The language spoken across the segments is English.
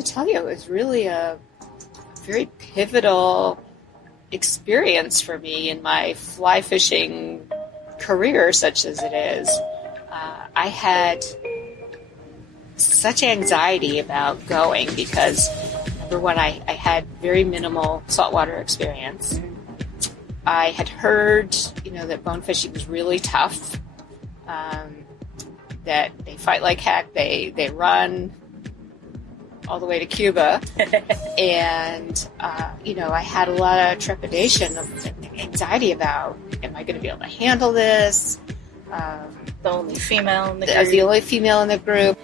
to tell you, it was really a very pivotal experience for me in my fly fishing career, such as it is. I had such anxiety about going because, number one, I had very minimal saltwater experience. I had heard, that bone fishing was really tough, that they fight like heck, they run all the way to Cuba, and, I had a lot of trepidation, anxiety about, am I going to be able to handle this? The only female in the group. I was the only female in the group.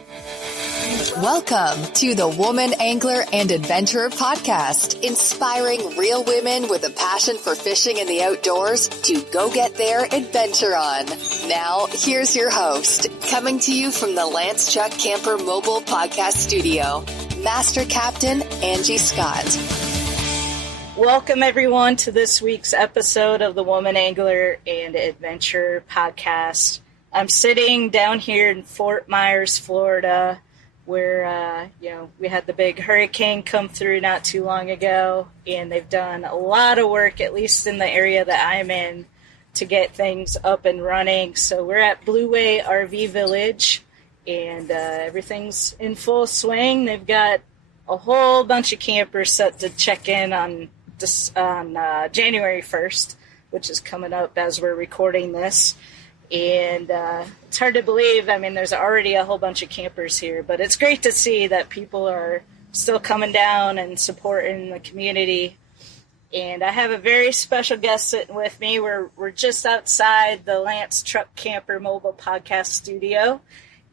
Welcome to the Woman Angler and Adventurer Podcast, inspiring real women with a passion for fishing in the outdoors to go get their adventure on. Now, here's your host, coming to you from the Lance Chuck Camper Mobile Podcast Studio, Master Captain Angie Scott. Welcome, everyone, to this week's episode of the Woman Angler and Adventurer Podcast. I'm sitting down here in Fort Myers, Florida, where, we had the big hurricane come through not too long ago, and they've done a lot of work, at least in the area that I'm in, to get things up and running. So we're at Blue Way RV Village, and everything's in full swing. They've got a whole bunch of campers set to check in on January 1st, which is coming up as we're recording this. And it's hard to believe. I mean, there's already a whole bunch of campers here, but it's great to see that people are still coming down and supporting the community. And I have a very special guest sitting with me. We're just outside the Lance Chuck Camper Mobile Podcast Studio,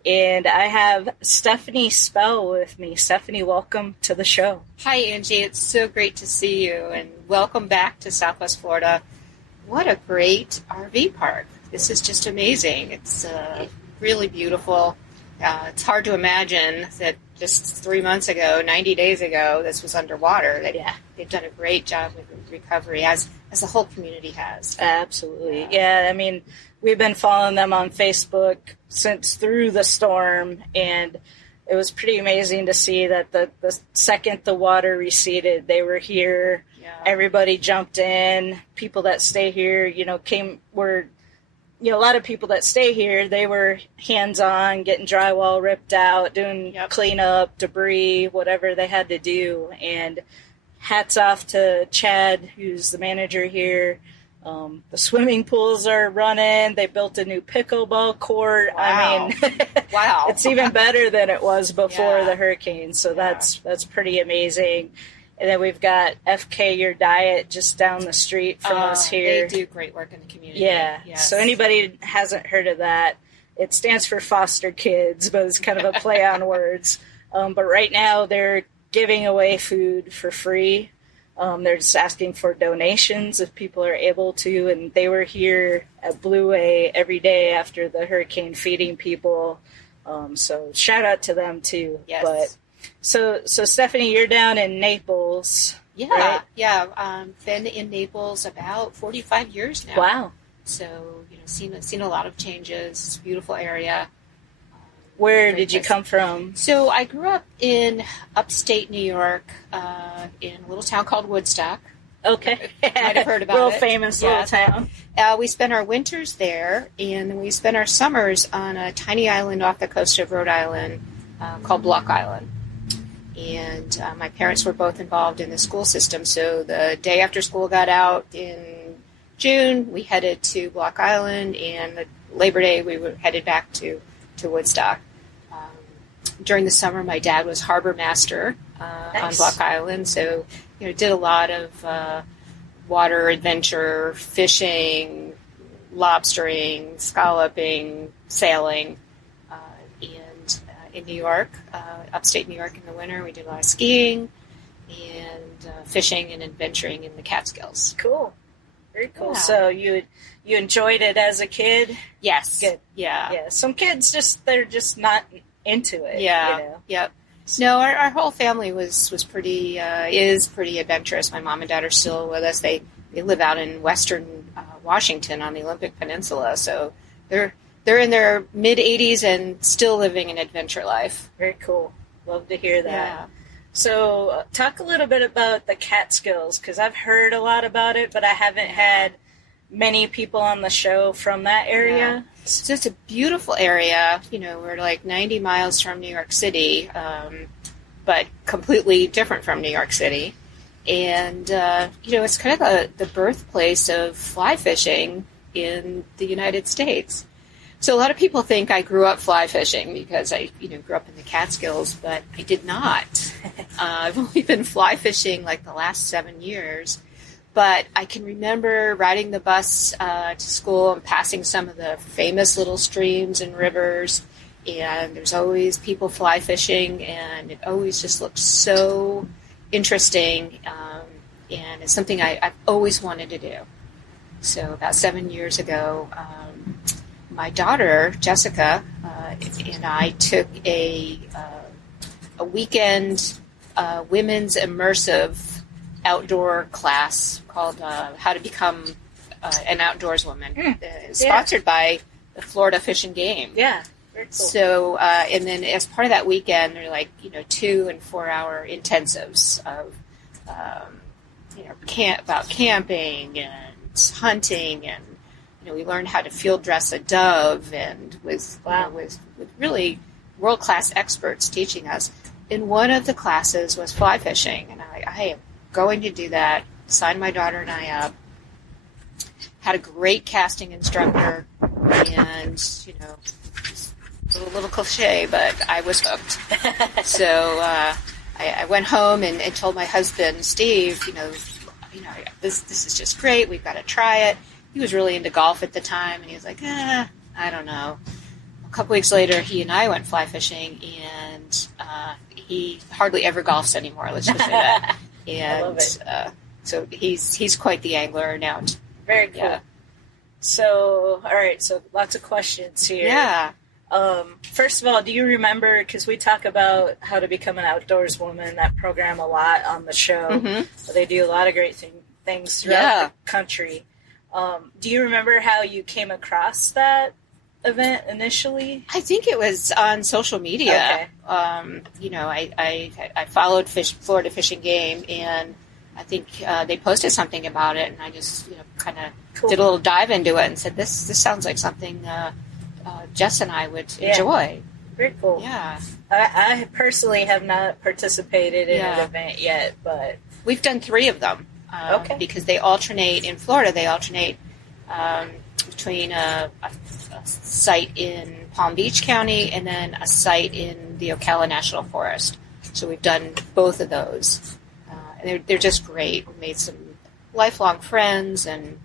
and I have Stephanie Spell with me. Stephanie, welcome to the show. Hi, Angie. It's so great to see you, and welcome back to Southwest Florida. What a great RV park. This is just amazing. It's really beautiful. It's hard to imagine that just 3 months ago, 90 days ago, this was underwater. They've done a great job with recovery, as the whole community has. Absolutely. Yeah, I mean, we've been following them on Facebook since through the storm, and it was pretty amazing to see that the second the water receded, they were here. Yeah. Everybody jumped in. People that stay here, a lot of people that stay here, they were hands-on, getting drywall ripped out, doing cleanup, debris, whatever they had to do. And hats off to Chad, who's the manager here. The swimming pools are running. They built a new pickleball court. Wow. I mean, wow. It's even better than it was before the hurricane. So that's pretty amazing. And then we've got FK Your Diet just down the street from us here. They do great work in the community. Yeah. Yes. So anybody hasn't heard of that, it stands for foster kids, but it's kind of a play on words. But right now they're giving away food for free. They're just asking for donations if people are able to. And they were here at Blue Way every day after the hurricane feeding people. So shout out to them too. Yes. But So Stephanie, you're down in Naples. Yeah, right? Yeah. Been in Naples about 45 years now. Wow. So, seen a lot of changes. It's a beautiful area. Where did you come from? So I grew up in upstate New York, in a little town called Woodstock. Okay. Might have heard about Real it. famous little town. We spent our winters there, and then we spent our summers on a tiny island off the coast of Rhode Island called Block Island. And my parents were both involved in the school system, so the day after school got out in June, we headed to Block Island, and Labor Day we were headed back to Woodstock. During the summer, my dad was harbor master Nice. on Block Island, so did a lot of water adventure, fishing, lobstering, scalloping, sailing. In New York, upstate New York in the winter, we did a lot of skiing and fishing and adventuring in the Catskills. Cool. Very cool. Yeah. So you enjoyed it as a kid? Yes. Good. Yeah. Yeah. Some kids they're just not into it. Yeah. Yep. No, our whole family was pretty is pretty adventurous. My mom and dad are still with us. They live out in western Washington on the Olympic Peninsula, so they're in their mid-80s and still living an adventure life. Very cool. Love to hear that. So talk a little bit about the Catskills, because I've heard a lot about it, but I haven't had many people on the show from that area. Yeah. So it's a beautiful area. We're like 90 miles from New York City, but completely different from New York City. And, it's kind of the birthplace of fly fishing in the United States. So a lot of people think I grew up fly fishing because I, grew up in the Catskills, but I did not. I've only been fly fishing like the last 7 years. But I can remember riding the bus to school and passing some of the famous little streams and rivers. And there's always people fly fishing, and it always just looked so interesting. And it's something I've always wanted to do. So about 7 years ago, my daughter, Jessica, and I took a weekend women's immersive outdoor class called How to Become an Outdoors Woman, sponsored by the Florida Fish and Game. Yeah, very cool. So, and then as part of that weekend, they're like, 2 and 4 hour intensives of, about camping and hunting, and we learned how to field dress a dove, and with really world class experts teaching us. And one of the classes was fly fishing, and I am going to do that. Signed my daughter and I up. Had a great casting instructor, and a little cliche, but I was hooked. So I went home and told my husband Steve, this is just great. We've got to try it. He was really into golf at the time, and he was like, I don't know. A couple weeks later, he and I went fly fishing, and he hardly ever golfs anymore. Let's just say that. And I love it. So he's quite the angler now. Very cool. Yeah. So, all right, so lots of questions here. Yeah. First of all, do you remember, because we talk about How to Become an Outdoors Woman, that program a lot on the show. Mm-hmm. They do a lot of great things throughout the country. Do you remember how you came across that event initially? I think it was on social media. Okay. I followed Florida Fish and Game, and I think they posted something about it, and I just kind of did a little dive into it and said, this sounds like something Jess and I would enjoy. Very cool. Yeah. I personally have not participated in an event yet, but we've done 3 of them. Because they alternate in Florida. They alternate between a site in Palm Beach County and then a site in the Ocala National Forest. So we've done both of those, and they're just great. We made some lifelong friends, and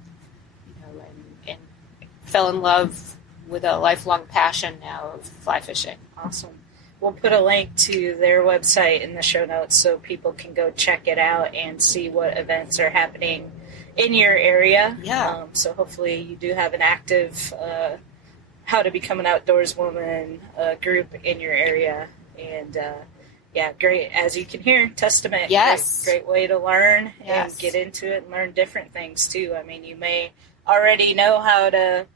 and fell in love with a lifelong passion now of fly fishing. Awesome. We'll put a link to their website in the show notes so people can go check it out and see what events are happening in your area. Yeah. So hopefully you do have an active How to Become an Outdoors Woman group in your area. And great. As you can hear, Testament. Yes. Great way to learn and get into it and learn different things too. I mean, you may already know how to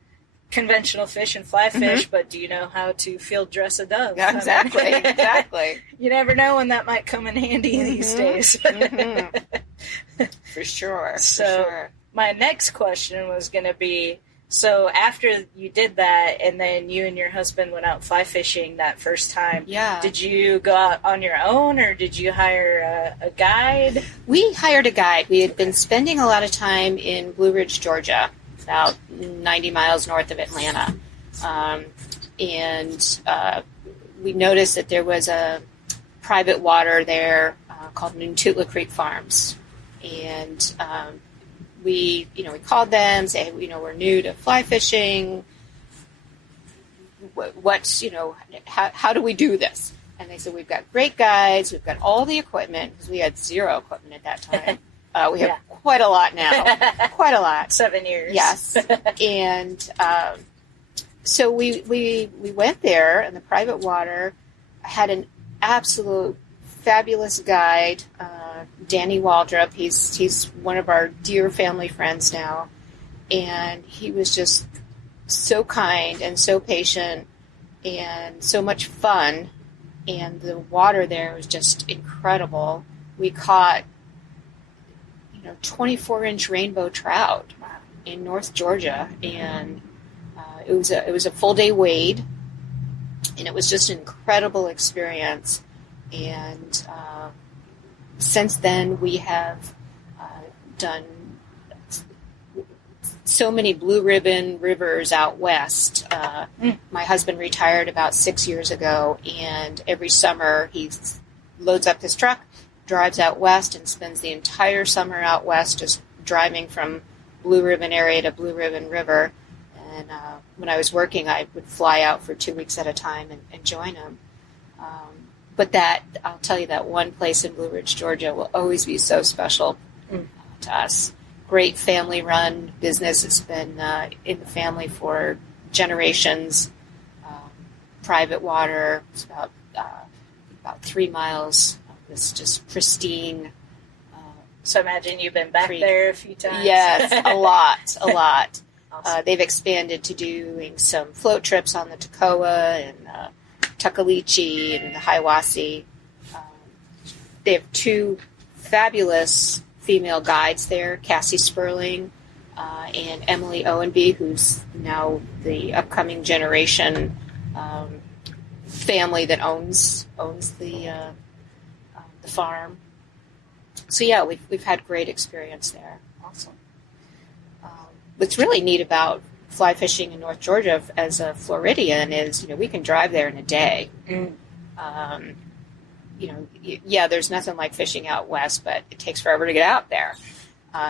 conventional fish and fly fish, but do you know how to field dress a dove? Yeah, exactly. Exactly. You never know when that might come in handy these days. For sure. So my next question was going to be, so after you did that and then you and your husband went out fly fishing that first time, did you go out on your own or did you hire a guide? We hired a guide. We had been spending a lot of time in Blue Ridge, Georgia, about 90 miles north of Atlanta. And we noticed that there was a private water there called Nontutla Creek Farms. And we called them, say, we're new to fly fishing. What's, how do we do this? And they said, we've got great guides. We've got all the equipment, because we had 0 equipment at that time. We have quite a lot now. Quite a lot. 7 years. Yes. And so we went there in the private water. I had an absolute fabulous guide, Danny Waldrop. He's one of our dear family friends now. And he was just so kind and so patient and so much fun. and the water there was just incredible. We caught 24-inch rainbow trout in North Georgia, and it was a full day wade, and it was just an incredible experience. And since then, we have done so many blue ribbon rivers out west. My husband retired about 6 years ago, and every summer he loads up his truck, drives out west, and spends the entire summer out west just driving from Blue Ribbon area to Blue Ribbon River. And when I was working, I would fly out for 2 weeks at a time and join him. But I'll tell you, that one place in Blue Ridge, Georgia will always be so special to us. Great family-run business. It's been in the family for generations. Private water. It's about 3 miles of this just pristine. So I imagine you've been back there a few times. Yes, a lot. Awesome. They've expanded to doing some float trips on the Toccoa and Tuckaleechee and the Hiawassee. They have 2 fabulous female guides there, Cassie Sperling and Emily Owenby, who's now the upcoming generation family that owns the farm. So yeah, we've had great experience there. Awesome. What's really neat about fly fishing in North Georgia as a Floridian is, we can drive there in a day. There's nothing like fishing out west, but it takes forever to get out there.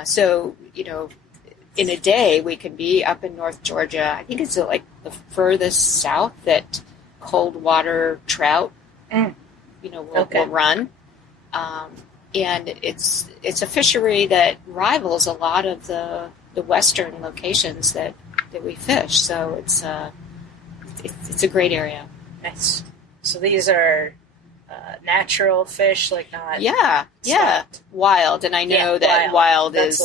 So, in a day we can be up in North Georgia. I think it's like the furthest south that cold water trout, will run. And it's a fishery that rivals a lot of the western locations that we fish. So it's a great area. Nice. So these are natural fish, like not wild. And I know that wild is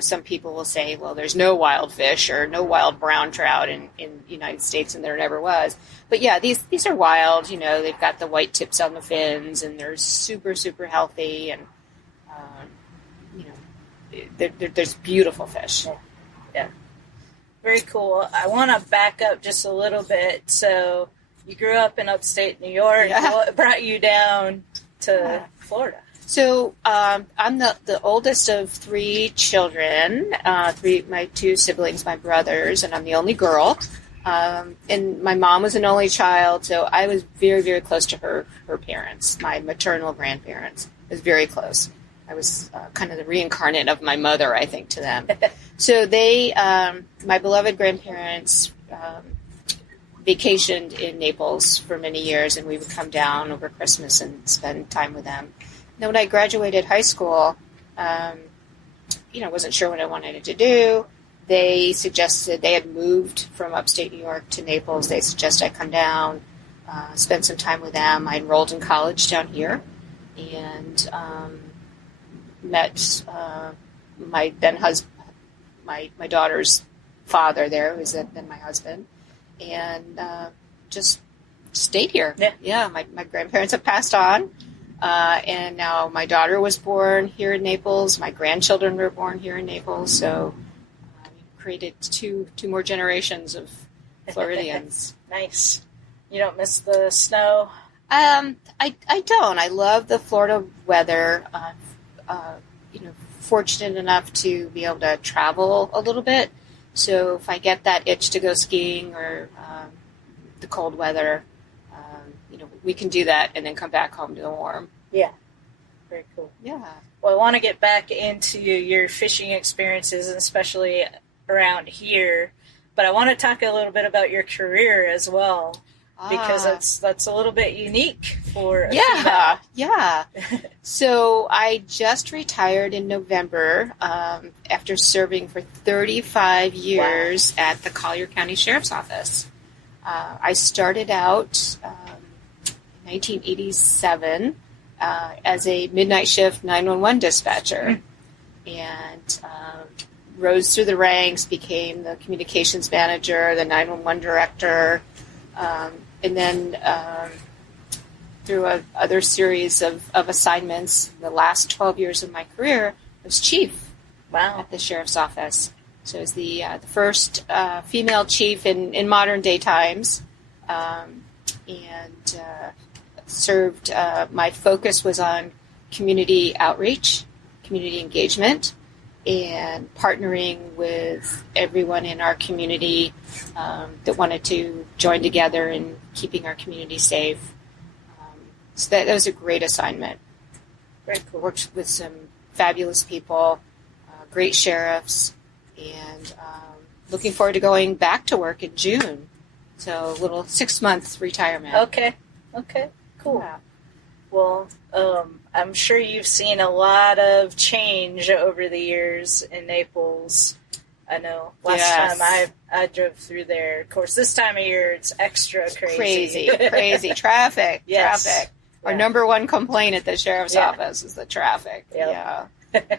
some people will say, well, there's no wild fish or no wild brown trout in the United States, and there never was. But yeah, these are wild. They've got the white tips on the fins, and they're super, super healthy, and there's beautiful fish. Yeah. Very cool. I want to back up just a little bit. So you grew up in upstate New York. Yeah. What brought you down to Florida? So I'm the oldest of 3 children, my 2 siblings, my brothers, and I'm the only girl. And my mom was an only child, so I was very, very close to her parents, my maternal grandparents. I was very close. I was kind of the reincarnate of my mother, I think, to them. So they, my beloved grandparents, vacationed in Naples for many years, and we would come down over Christmas and spend time with them. Then when I graduated high school, wasn't sure what I wanted to do. They suggested, they had moved from upstate New York to Naples. They suggested I come down, spend some time with them. I enrolled in college down here, and met my then husband, my daughter's father there, who's then my husband, and just stayed here. Yeah, my grandparents have passed on. And now my daughter was born here in Naples. My grandchildren were born here in Naples. So created two more generations of Floridians. Nice. You don't miss the snow? I don't. I love the Florida weather. Fortunate enough to be able to travel a little bit. So if I get that itch to go skiing or the cold weather, we can do that and then come back home to the warm. Yeah. Very cool. Yeah. Well, I want to get back into your fishing experiences, especially around here. But I want to talk a little bit about your career as well, because that's a little bit unique for a female. Yeah. So I just retired in November after serving for 35 years at the Collier County Sheriff's Office. I started out 1987 as a midnight shift 911 dispatcher, and rose through the ranks, became the communications manager, the 911 director, and and then through other series of assignments, the last 12 years of my career, I was chief at the sheriff's office. So I was the first female chief in modern day times, and served. My focus was on community outreach, community engagement, and partnering with everyone in our community that wanted to join together in keeping our community safe. So that was a great assignment. Very cool. Worked with some fabulous people, great sheriffs, and looking forward to going back to work in June. So a little 6-month retirement. Okay, cool. Yeah. Well, I'm sure you've seen a lot of change over the years in Naples. I know last time I drove through there. Of course, this time of year it's extra crazy. Crazy. Traffic. Yes. Traffic. Yeah. Our number one complaint at the sheriff's office is the traffic. Yep. Yeah.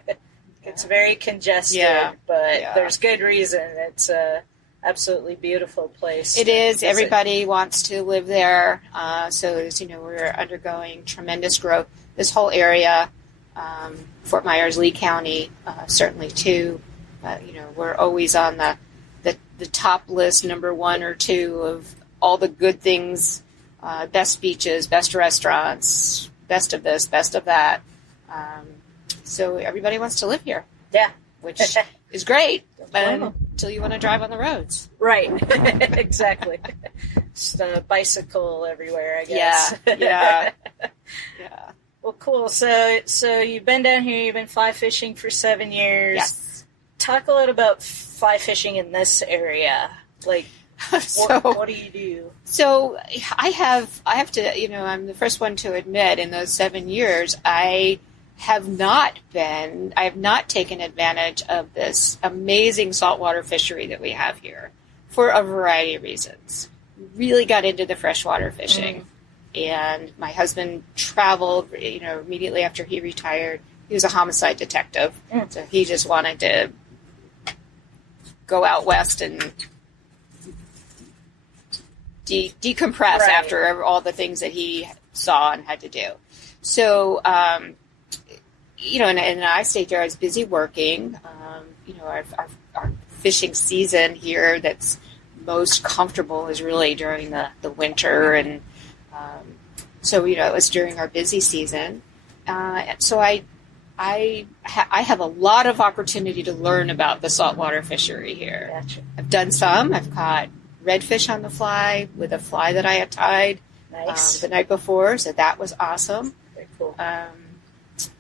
It's very congested, but there's good reason. It's a absolutely beautiful place. It is. Everybody wants to live there. So as you know, we're undergoing tremendous growth. This whole area, Fort Myers, Lee County, certainly too. We're always on the top list, number 1 or 2 of all the good things, best beaches, best restaurants, best of this, best of that. So everybody wants to live here. Yeah. Which is great until you want to drive on the roads. Right. Exactly. Just a bicycle everywhere, I guess. Yeah. Well, cool. So you've been down here, you've been fly fishing for 7 years. Yes. Talk a little about fly fishing in this area. Like, what do you do? So I have to, I'm the first one to admit in those 7 years, I have not taken advantage of this amazing saltwater fishery that we have here for a variety of reasons. Really got into the freshwater fishing. And my husband traveled, immediately after he retired. He was a homicide detective. So he just wanted to go out west and decompress after all the things that he saw and had to do. So, and I stayed there. I was busy working. Our fishing season here that's most comfortable is really during the winter. And so, it was during our busy season. So I have a lot of opportunity to learn about the saltwater fishery here. Gotcha. I've done some. I've caught redfish on the fly with a fly that I had tied the night before, so that was awesome. Very cool.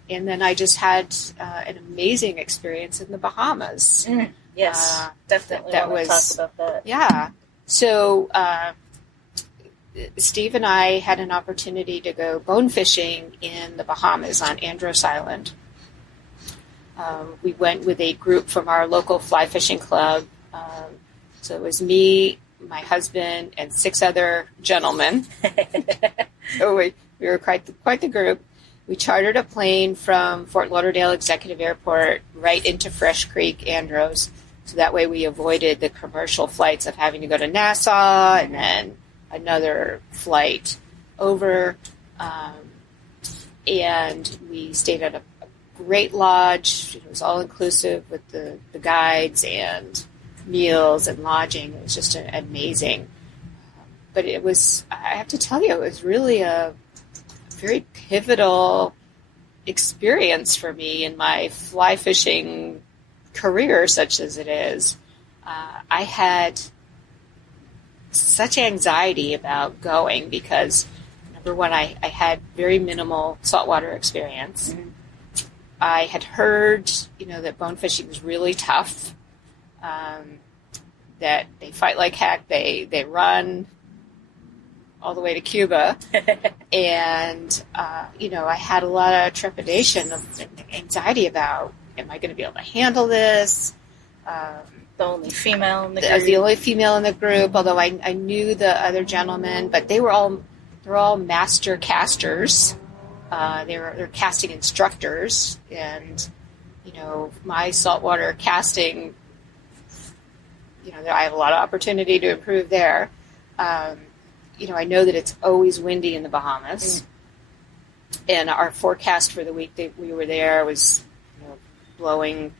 And then I just had an amazing experience in the Bahamas. Yes, definitely. That want to was talk about that. Yeah. So Steve and I had an opportunity to go bone fishing in the Bahamas on Andros Island. We went with a group from our local fly fishing club. So it was me, my husband, and 6 other gentlemen. So we were quite the group. We chartered a plane from Fort Lauderdale Executive Airport right into Fresh Creek, Andros. So that way we avoided the commercial flights of having to go to Nassau and then another flight over. And we stayed at a great lodge. It was all inclusive with the guides and meals and lodging. It was just amazing. But it was, I have to tell you, it was really a very pivotal experience for me in my fly fishing career, such as it is. I had such anxiety about going because, number one, I had very minimal saltwater experience. I had heard, that bone fishing is really tough, that they fight like heck, they run all the way to Cuba, and, I had a lot of trepidation, anxiety about, am I going to be able to handle this? The only female in the I group. was the only female in the group, although I knew the other gentlemen, but they're all master casters. They're casting instructors, and my saltwater casting, I have a lot of opportunity to improve there. I know that it's always windy in the Bahamas. And our forecast for the week that we were there was blowing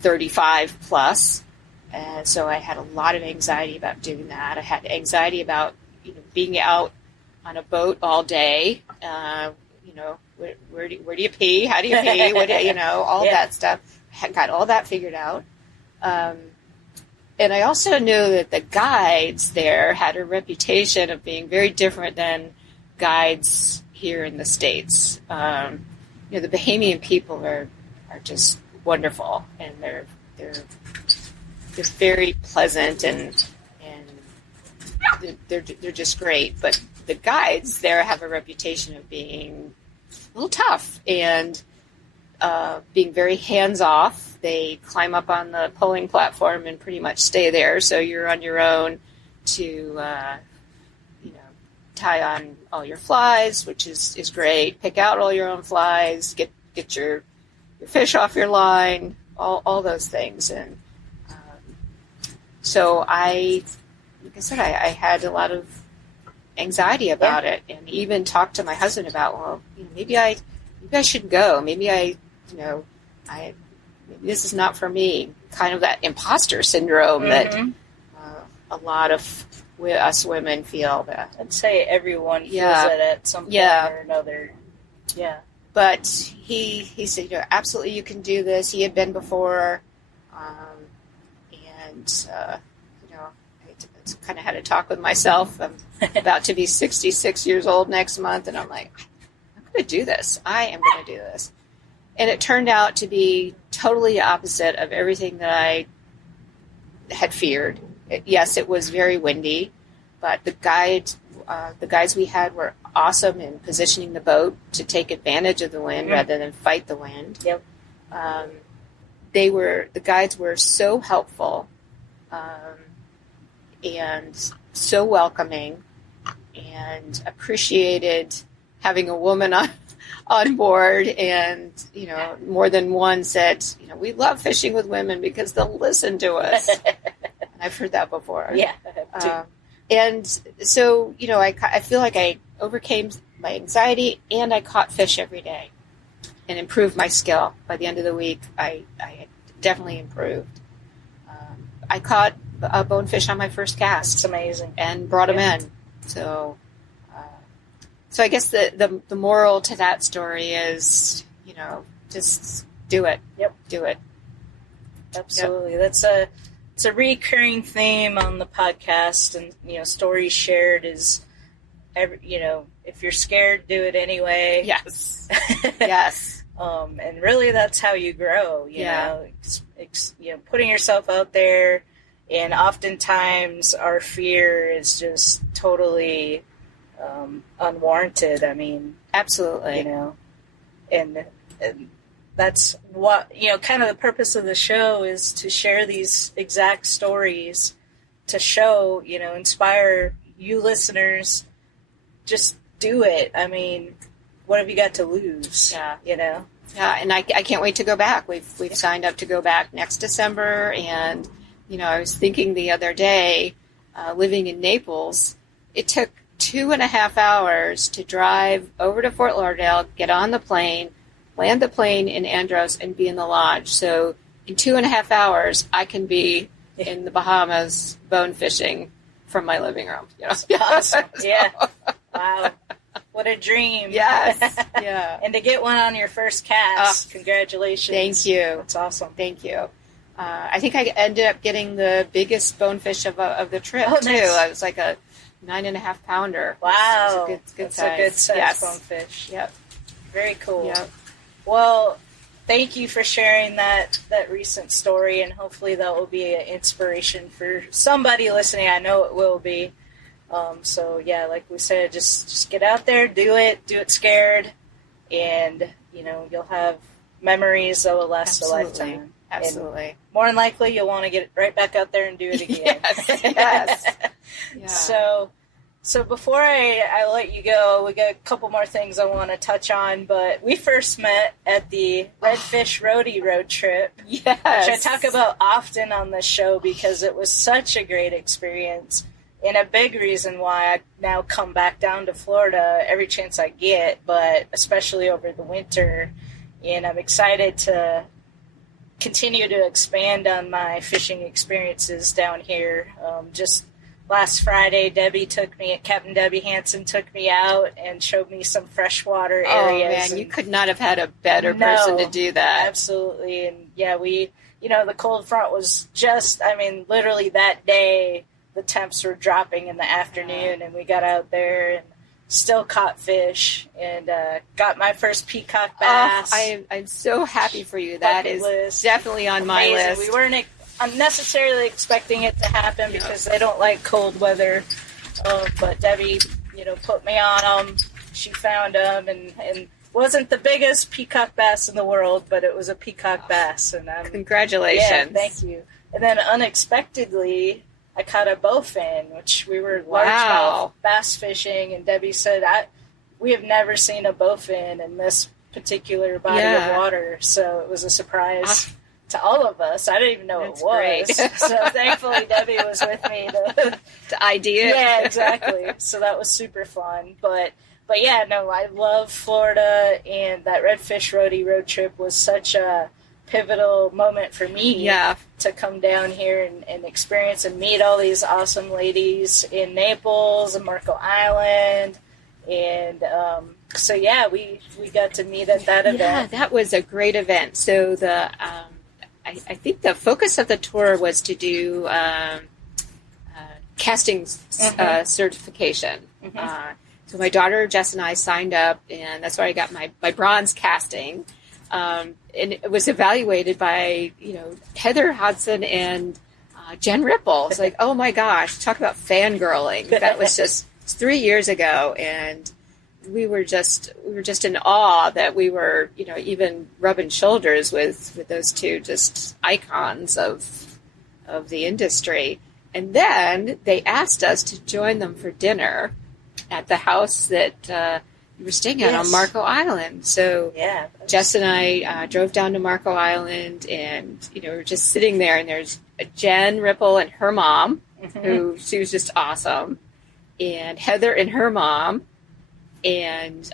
35 plus. And so I had a lot of anxiety about doing that. I had anxiety about being out on a boat all day. Where do you pee? How do you pee? All that stuff. I got all that figured out. And I also knew that the guides there had a reputation of being very different than guides here in the States. The Bahamian people are just wonderful, and they're just very pleasant, and they're just great. But the guides there have a reputation of being a little tough and being very hands-off. They climb up on the polling platform and pretty much stay there, so you're on your own to tie on all your flies, which is great. Pick out all your own flies, get your fish off your line, all those things. And so like I said, I had a lot of anxiety about it, and even talked to my husband about, maybe I should go. Maybe maybe this is not for me. Kind of that imposter syndrome that a lot of us women feel. That I'd say everyone feels it at some point or another. Yeah. But he said, absolutely, you can do this. He had been before, and I kind of had a talk with myself. I'm about to be 66 years old next month, and I'm like, I'm going to do this. I am going to do this. And it turned out to be totally opposite of everything that I had feared. Yes, it was very windy, but the guides we had were awesome in positioning the boat to take advantage of the wind rather than fight the wind. Yep. The guides were so helpful, and so welcoming, and appreciated having a woman on board. And more than one said, we love fishing with women because they'll listen to us. And I've heard that before. Yeah. And so, I feel like I overcame my anxiety, and I caught fish every day and improved my skill. By the end of the week, I definitely improved. I caught a bonefish on my first cast. It's amazing. And brought them in. So I guess the moral to that story is, just do it. Yep. Do it. Absolutely. Yep. It's a recurring theme on the podcast, and, stories shared is, if you're scared, do it anyway. Yes. Yes. And really that's how you grow, you know, putting yourself out there. And oftentimes our fear is just totally unwarranted. I mean, absolutely. And that's what, kind of the purpose of the show is to share these exact stories to show, inspire you listeners. Just do it. I mean, what have you got to lose? Yeah. Yeah, and I can't wait to go back. We've signed up to go back next December, and I was thinking the other day, living in Naples, it took 2.5 hours to drive over to Fort Lauderdale, get on the plane, land the plane in Andros, and be in the lodge. So in 2.5 hours, I can be in the Bahamas bone fishing from my living room. Awesome. Yeah. Wow. What a dream. Yes. Yeah. And to get one on your first cast, congratulations. Thank you. That's awesome. Thank you. I think I ended up getting the biggest bonefish of the trip, too. Nice. I was like a 9.5 pounder. Wow. It was a good That's size. a good size Yes. bonefish. Yep. Very cool. Yep. Well, thank you for sharing that recent story, and hopefully that will be an inspiration for somebody listening. I know it will be. So yeah, like we said, just get out there, do it scared, and you'll have memories that will last a lifetime. Absolutely. And more than likely, you'll want to get right back out there and do it again. Yes. Yeah. So before I let you go, we got a couple more things I want to touch on, but we first met at the Redfish Roadie road trip, Yes. which I talk about often on the show because it was such a great experience. And a big reason why I now come back down to Florida every chance I get, but especially over the winter. And I'm excited to continue to expand on my fishing experiences down here. Just last Friday, Captain Debbie Hansen took me out and showed me some freshwater areas. Oh, man, you could not have had a better person to do that. Absolutely. And yeah, the cold front was literally that day, the temps were dropping in the afternoon, and we got out there and still caught fish and got my first peacock bass. Oh, I'm so happy for you. That is definitely on my list. We weren't unnecessarily expecting it to happen because they don't like cold weather. But Debbie, put me on them. She found them and wasn't the biggest peacock bass in the world, but it was a peacock bass. And congratulations. Yeah, thank you. And then unexpectedly, I caught a bowfin, which we were largemouth bass fishing, and Debbie said, we have never seen a bowfin in this particular body of water, so it was a surprise to all of us. I didn't even know it was. Great. So thankfully Debbie was with me to idea. Yeah, exactly. So that was super fun. But yeah, no, I love Florida, and that Redfish Roadie road trip was such a pivotal moment for me to come down here and experience and meet all these awesome ladies in Naples and Marco Island. And so, we got to meet at that event. Yeah, that was a great event. So I think the focus of the tour was to do casting certification. Mm-hmm. So my daughter Jess and I signed up, and that's where I got my bronze casting. And it was evaluated by, Heather Hodson and Jen Ripple. It's like, oh my gosh, talk about fangirling. That was just 3 years ago, and we were just in awe that we were, even rubbing shoulders with those two just icons of the industry. And then they asked us to join them for dinner at the house that we were staying at on Marco Island. So Jess and I drove down to Marco Island, and we were just sitting there, and there's Jen Ripple and her mom, who she was just awesome, and Heather and her mom, and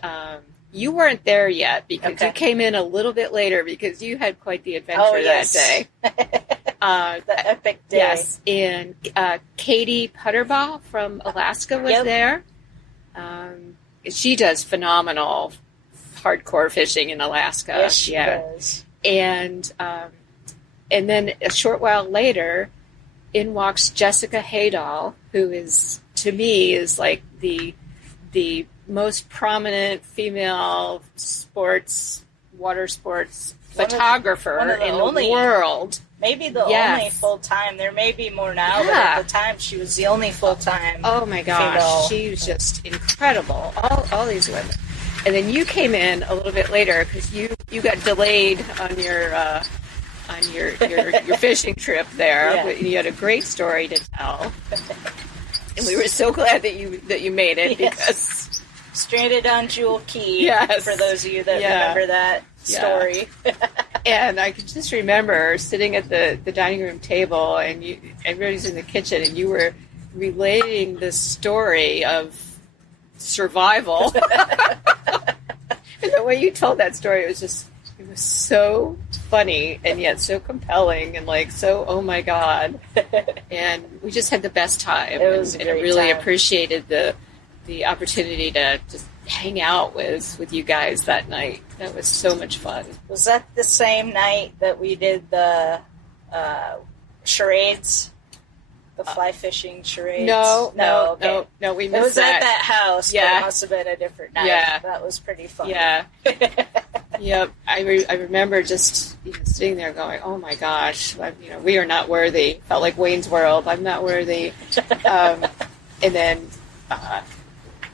you weren't there yet because you came in a little bit later because you had quite the adventure that day. The epic day. Yes, and Katie Putterbaugh from Alaska was there. She does phenomenal hardcore fishing in Alaska. Yes, she does. And then a short while later, in walks Jessica Haydahl, who is, to me, is like the most prominent female water sports photographer in the world. Maybe the only full-time. There may be more now, but at the time she was the only full-time. Oh my gosh, female. She was just incredible. All these women. And then you came in a little bit later because you got delayed on your fishing trip there. Yeah. You had a great story to tell. And we were so glad that you made it because stranded on Jewel Key. Yes. For those of you that remember that story. And I could just remember sitting at the dining room table, and everybody's in the kitchen, and you were relating this story of survival. And the way you told that story, it was so funny and yet so compelling and so, oh my God. And we just had the best time. It was and I really appreciated the opportunity to just hang out with you guys that night. That was so much fun. Was that the same night that we did the charades? The fly fishing charades? No, we missed that. It was at that house, but it must have been a different night. Yeah. That was pretty fun. Yeah. Yep. I remember just sitting there going, oh my gosh, we are not worthy. Felt like Wayne's World. I'm not worthy. And then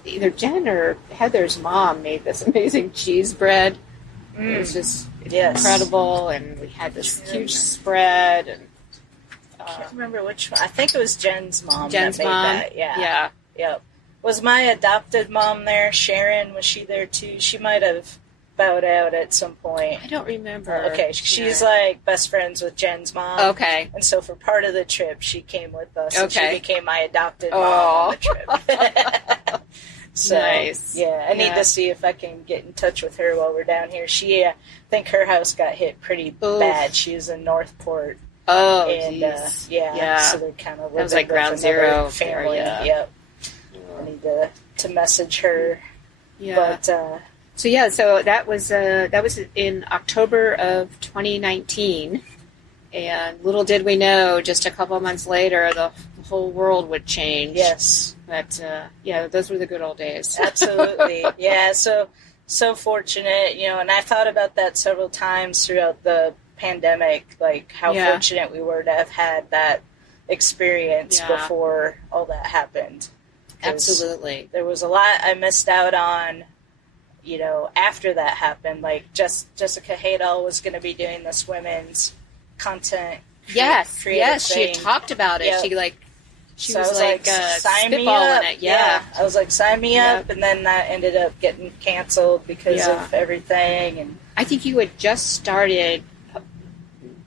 either Jen or Heather's mom made this amazing cheese bread. It was just incredible, and we had this huge spread. And I can't remember which one. I think it was Jen's mom. Jen's mom? That. Yeah. Yep. Was my adopted mom there? Sharon, was she there too? She might have bowed out at some point. I don't remember. Okay, she's like best friends with Jen's mom. Okay. And so for part of the trip, she came with us. Okay. And she became my adopted mom on the trip. So, nice. Yeah, I need to see if I can get in touch with her while we're down here. I think her house got hit pretty bad. She was in Northport. Oh, and so they kind of that was like ground zero family. Area. Yep. I need to message her. Yeah. But so that was in October of 2019, and little did we know, just a couple of months later, the whole world would change. Yes. But those were the good old days. Absolutely. Yeah. So fortunate, and I thought about that several times throughout the pandemic, like how fortunate we were to have had that experience before all that happened. Absolutely. There was a lot I missed out on, after that happened. Like Jessica Hadel was going to be doing this women's content. Yes. Thing. She had talked about it. Yep. She so was like sign me spitballing up. it. Yeah. I was like, sign me up, and then that ended up getting canceled because of everything. And I think you had just started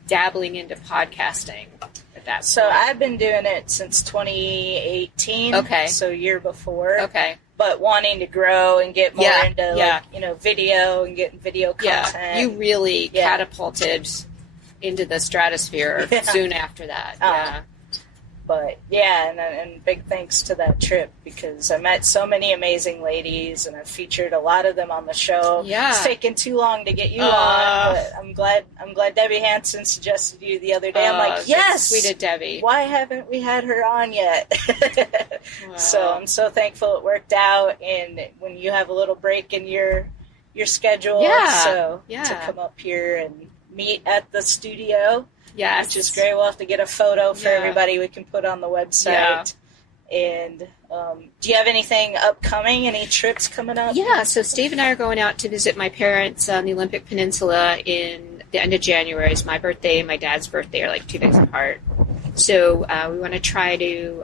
dabbling into podcasting at that point. So I've been doing it since 2018. Okay. So year before. Okay. But wanting to grow and get more into video and getting video content. Yeah. You really catapulted into the stratosphere soon after that. Yeah. But and big thanks to that trip, because I met so many amazing ladies and I've featured a lot of them on the show. Yeah. It's taken too long to get you on, but I'm glad Debbie Hansen suggested you the other day. I'm like, yes, sweet Debbie. Why haven't we had her on yet? Wow. So I'm so thankful it worked out, and when you have a little break in your schedule, to come up here and meet at the studio. Yes. Which is great. We'll have to get a photo for everybody we can put on the website. Yeah. And do you have anything upcoming? Any trips coming up? Yeah, so Steve and I are going out to visit my parents on the Olympic Peninsula in the end of January. It's my birthday and my dad's birthday are like 2 days apart. So we want to try to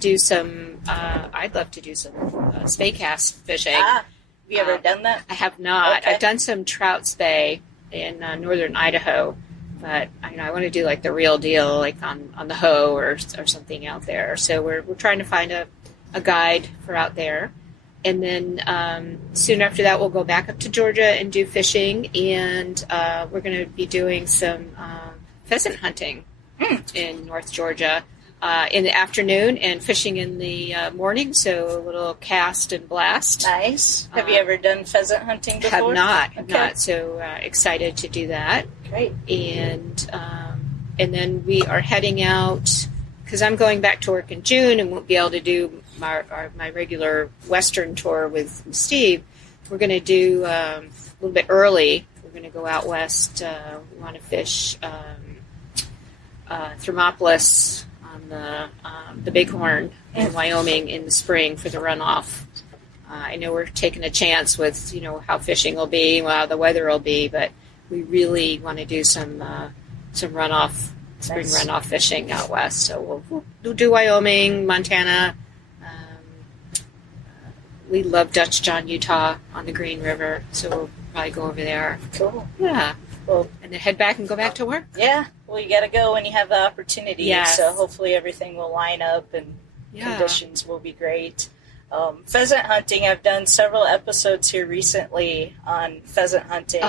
do some, I'd love to do some spay cast fishing. Have you ever done that? I have not. Okay. I've done some trout spay in northern Idaho. But I want to do like the real deal, like on the hoe or something out there. So we're trying to find a guide for out there, and then soon after that we'll go back up to Georgia and do fishing, and we're going to be doing some pheasant hunting in North Georgia in the afternoon and fishing in the morning. So a little cast and blast. Nice. Have you ever done pheasant hunting before? Have not. So excited to do that. Great. And then we are heading out, because I'm going back to work in June and won't be able to do my regular Western tour with Steve. We're going to do a little bit early. We're going to go out west. We want to fish Thermopolis on the Bighorn in Wyoming in the spring for the runoff. I know we're taking a chance with how fishing will be, how the weather will be, but we really want to do some runoff, spring runoff fishing out west. So we'll do Wyoming, Montana. We love Dutch John, Utah on the Green River, so we'll probably go over there. Cool. Yeah. Well, and then head back and go back to work. Yeah. Well, you got to go when you have the opportunity. Yes. So hopefully everything will line up and conditions will be great. Pheasant hunting, I've done several episodes here recently on pheasant hunting.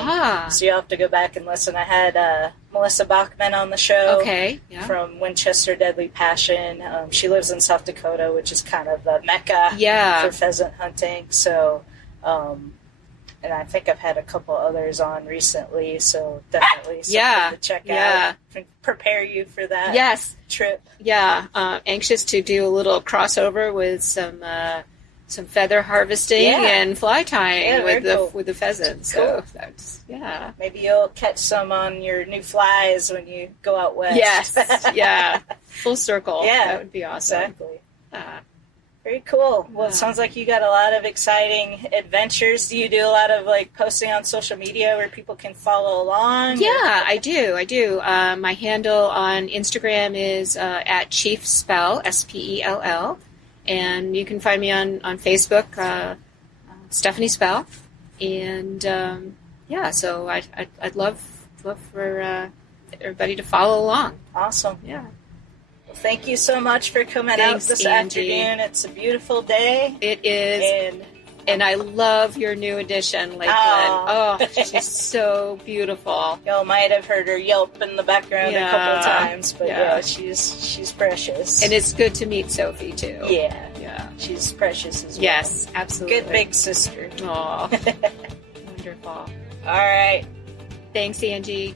So you'll have to go back and listen. I had Melissa Bachman on the show from Winchester Deadly Passion. She lives in South Dakota, which is kind of the mecca for pheasant hunting. So, and I think I've had a couple others on recently, so definitely something to check out and prepare you for that trip. Yeah, anxious to do a little crossover with some feather harvesting and fly tying with the pheasants. Cool. So that's maybe you'll catch some on your new flies when you go out west. Yes, full circle. That would be awesome. Exactly. Very cool. Well, it sounds like you got a lot of exciting adventures. Do you do a lot of posting on social media where people can follow along? Yeah, I do. My handle on Instagram is at Chief Spell, Spell, and you can find me on Facebook, Stephanie Spell, And so I'd love for everybody to follow along. Awesome. Yeah. Well, thank you so much for coming Thanks, out this Angie. afternoon. It's a beautiful day. It is. And I love your new addition, Lakeland. Oh, she's so beautiful. Y'all might have heard her yelp in the background a couple times, but she's precious. And it's good to meet Sophie, too. Yeah. Yeah. She's precious as well. Yes, absolutely. Good big sister. Oh, wonderful. All right. Thanks, Angie.